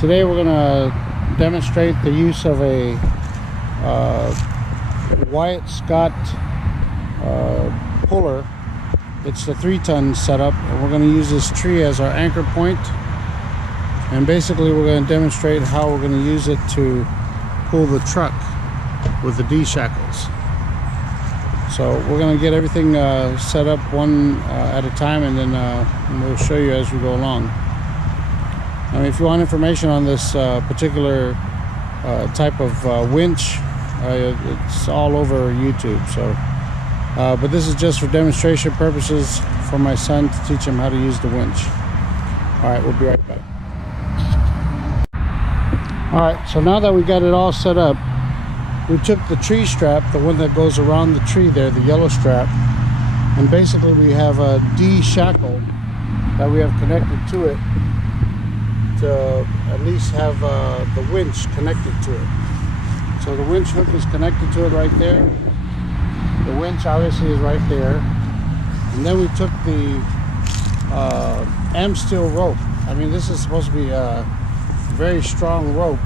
Today we're going to demonstrate the use of a Wyeth-scott puller. It's the 3-ton setup, and we're going to use this tree as our anchor point. And basically we're going to demonstrate how we're going to use it to pull the truck with the D shackles. So we're going to get everything set up one at a time, and then we'll show you as we go along. I mean, if you want information on this particular type of winch, it's all over YouTube. So, but this is just for demonstration purposes for my son, to teach him how to use the winch. All right, we'll be right back. All right, so now that we got it all set up, we took the tree strap, the one that goes around the tree there, the yellow strap, and basically we have a D shackle that we have connected to it to at least have the winch connected to it. So the winch hook is connected to it right there. The winch obviously is right there. And then we took the M steel rope. I mean, this is supposed to be a very strong rope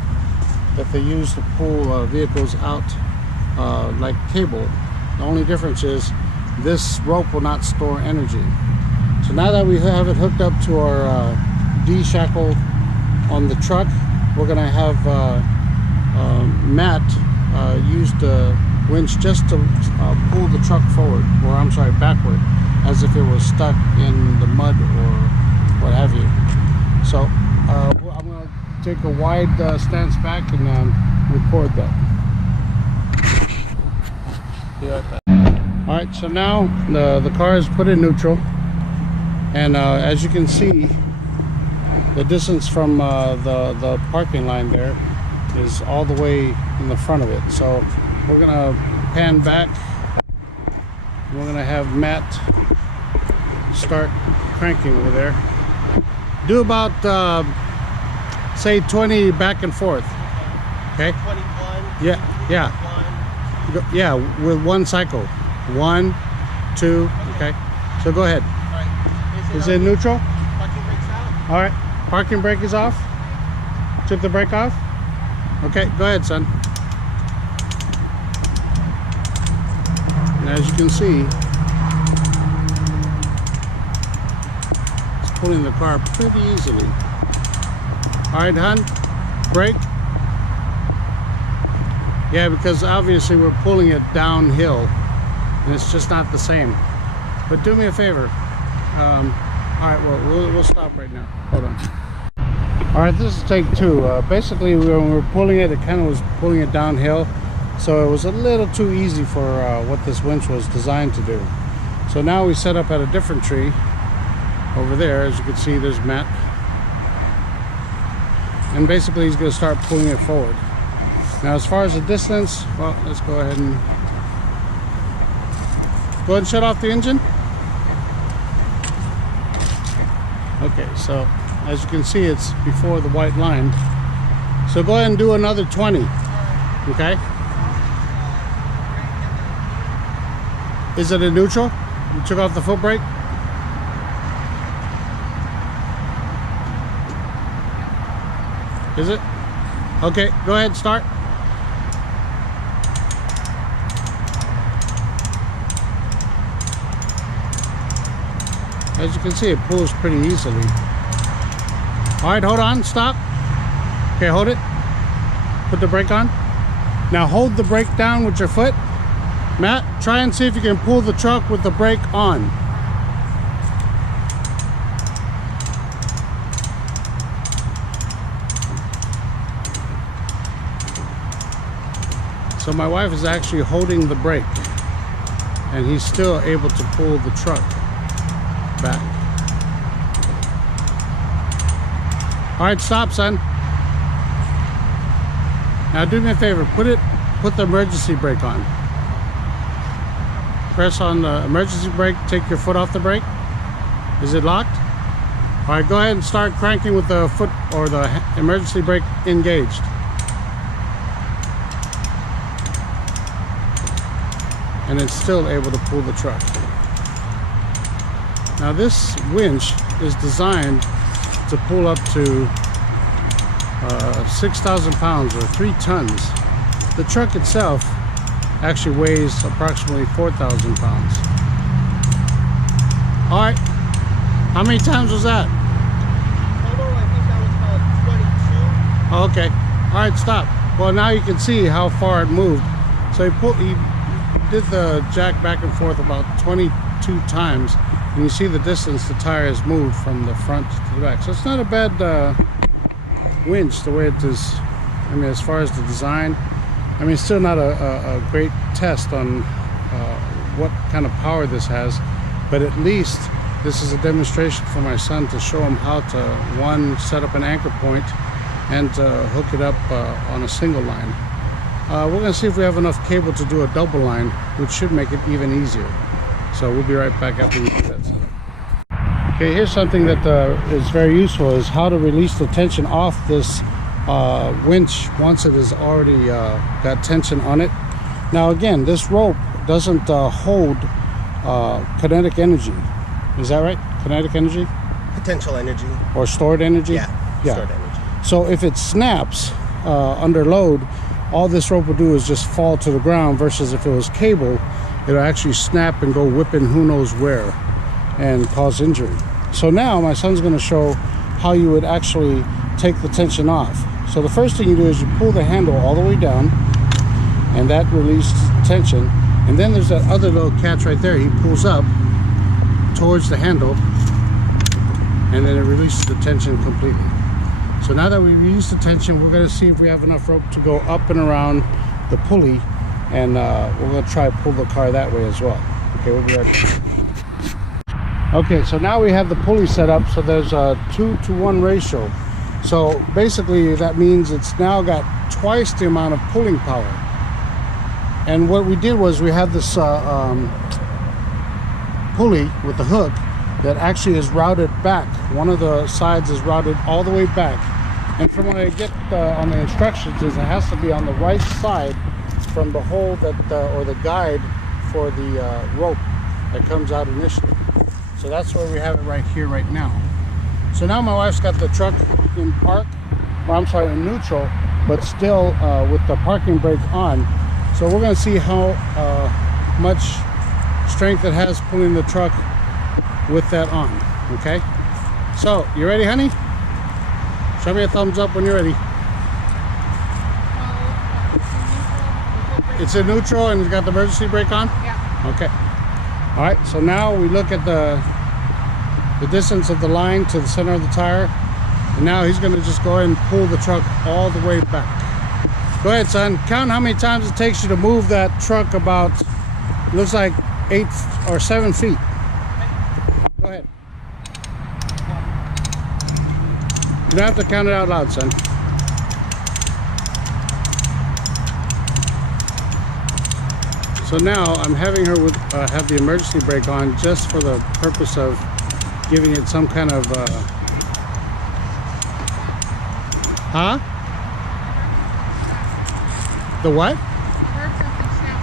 that they use to pull vehicles out like cable. The only difference is this rope will not store energy. So now that we have it hooked up to our D shackle on the truck, we're going to have Matt use the winch just to pull the truck forward, or I'm sorry, backward, as if it was stuck in the mud or what have you. So I'm going to take a wide stance back and record that. Be right back. All right, so now the car is put in neutral, and as you can see, the distance from the parking line there is all the way in the front of it. So we're gonna pan back, and we're gonna have Matt start cranking over there. Do about say 20 back and forth. Okay. 21. Yeah, with one cycle. 1, 2. Okay. So go ahead. All right. Is it neutral? Parking brakes out. All right. Parking brake is off. Took the brake off. Okay, go ahead, son. And as you can see, it's pulling the car pretty easily. All right, hon, brake. Yeah, because obviously we're pulling it downhill, and it's just not the same. But do me a favor. All right, well, we'll stop right now. Hold on. All right, this is take 2. Basically, when we were pulling it, it kind of was pulling it downhill, so it was a little too easy for what this winch was designed to do. So now we set up at a different tree over there. As you can see, there's Matt, and basically he's going to start pulling it forward. Now, as far as the distance, well, let's go ahead and shut off the engine. Okay, so as you can see, it's before the white line. So go ahead and do another 20. Okay? Is it a neutral? You took off the foot brake? Is it? Okay, go ahead, start. As you can see, it pulls pretty easily. All right, hold on, stop. Okay, hold it. Put the brake on. Now hold the brake down with your foot. Matt, try and see if you can pull the truck with the brake on. So my wife is actually holding the brake, and he's still able to pull the truck back. All right, stop, son. Now do me a favor, put the emergency brake on. Press on the emergency brake, take your foot off the brake. Is it locked? All right, go ahead and start cranking with the foot or the emergency brake engaged. And it's still able to pull the truck. Now this winch is designed to pull up to 6,000 pounds or 3 tons. The truck itself actually weighs approximately 4,000 pounds. All right, how many times was that? Total, I think that was about 22. Oh, okay, all right, stop. Well, now you can see how far it moved. So he did the jack back and forth about 22 times, and you see the distance the tire has moved from the front to the back. So it's not a bad winch the way it is. I mean, as far as the design, I mean, it's still not a great test on what kind of power this has, but at least this is a demonstration for my son to show him how to, one, set up an anchor point and to hook it up on a single line. We're going to see if we have enough cable to do a double line, which should make it even easier. So we'll be right back after we do that setup. Okay, here's something that is very useful, is how to release the tension off this winch once it has already got tension on it. Now again, this rope doesn't hold kinetic energy. Is that right? Kinetic energy? Potential energy. Or stored energy? Yeah, stored energy. So if it snaps under load, all this rope will do is just fall to the ground, versus if it was cable, it'll actually snap and go whipping who knows where and cause injury. So now my son's going to show how you would actually take the tension off. So the first thing you do is you pull the handle all the way down, and that releases tension. And then there's that other little catch right there. He pulls up towards the handle, and then it releases the tension completely. So now that we release the tension, we're going to see if we have enough rope to go up and around the pulley, and we're going to try to pull the car that way as well. Okay, we'll be right back. Okay, so now we have the pulley set up, so there's a 2-to-1 ratio. So basically that means it's now got twice the amount of pulling power. And what we did was we have this pulley with the hook that actually is routed back. One of the sides is routed all the way back. And from what I get on the instructions is it has to be on the right side from the hole that, or the guide for the rope that comes out initially. So that's where we have it right here, right now. So now my wife's got the truck in park, or I'm sorry, in neutral, but still with the parking brake on. So we're gonna see how much strength it has pulling the truck with that on, okay? So, you ready, honey? Show me a thumbs up when you're ready. It's in neutral and it's got the emergency brake on? Yeah. Okay. All right, so now we look at the distance of the line to the center of the tire, and now he's going to just go ahead and pull the truck all the way back. Go ahead, son. Count how many times it takes you to move that truck about, looks like 8 or 7 feet. Go ahead. You don't have to count it out loud, son. So now I'm having her with have the emergency brake on just for the purpose of giving it some kind of The what?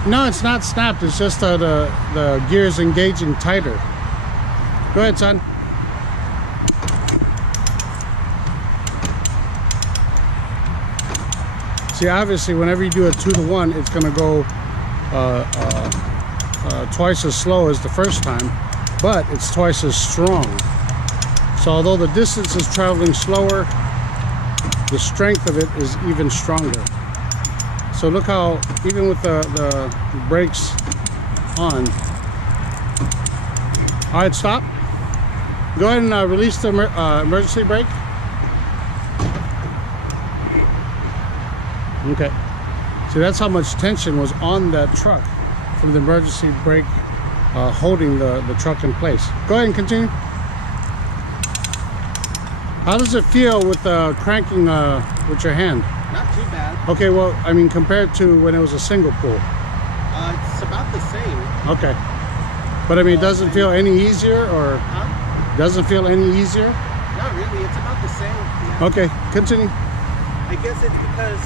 No, it's not snapped. It's just the gears engaging tighter. Go ahead, son. See, obviously, whenever you do a 2-to-1, it's going to go twice as slow as the first time, but it's twice as strong. So although the distance is traveling slower, the strength of it is even stronger. So look how, even with the brakes on. All right, stop. Go ahead and release the emergency brake. Okay. See, that's how much tension was on that truck from the emergency brake holding the truck in place. Go ahead and continue. How does it feel with cranking with your hand? Not too bad. Okay, well, I mean, compared to when it was a single pull. It's about the same. Okay. But I mean, it doesn't feel any easier, or doesn't feel any easier? Not really. It's about the same. Yeah. Okay, continue. I guess it's because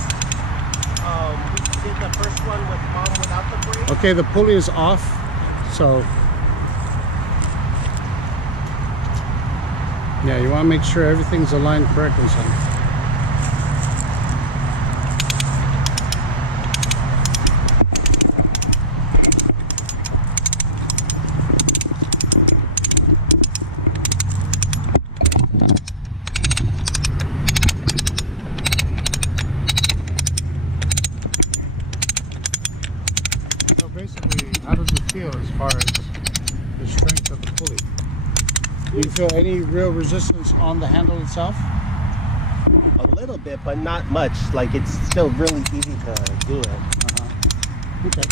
we did the first one with mom without the brake. Okay, the pulley is off, so yeah, you want to make sure everything's aligned correctly, son. Do you feel any real resistance on the handle itself? A little bit, but not much. Like, it's still really easy to do it. Okay.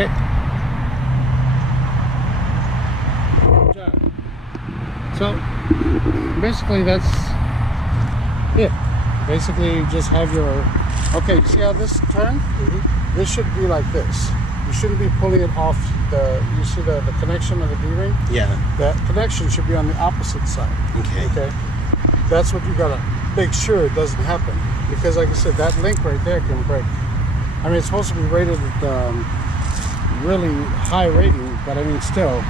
Okay. Good job. So basically that's it. Basically you just have your, okay, see how this turn? This should be like this. You shouldn't be pulling it off the, you see the connection of the D-ring? Yeah. That connection should be on the opposite side. Okay. That's what you gotta make sure it doesn't happen. Because like I said, that link right there can break. I mean, it's supposed to be rated with really high rating, but I mean still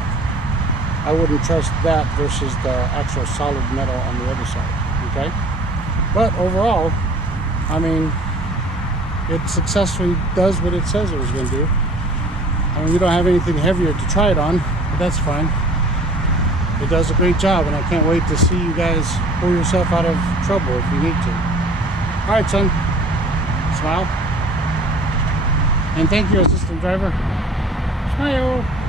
I wouldn't trust that versus the actual solid metal on the other side. Okay, but overall I mean it successfully does what it says it was going to do. I mean, we don't have anything heavier to try it on, but that's fine. It does a great job, and I can't wait to see you guys pull yourself out of trouble if you need to. All right, son, smile, and thank you, assistant driver. Smile.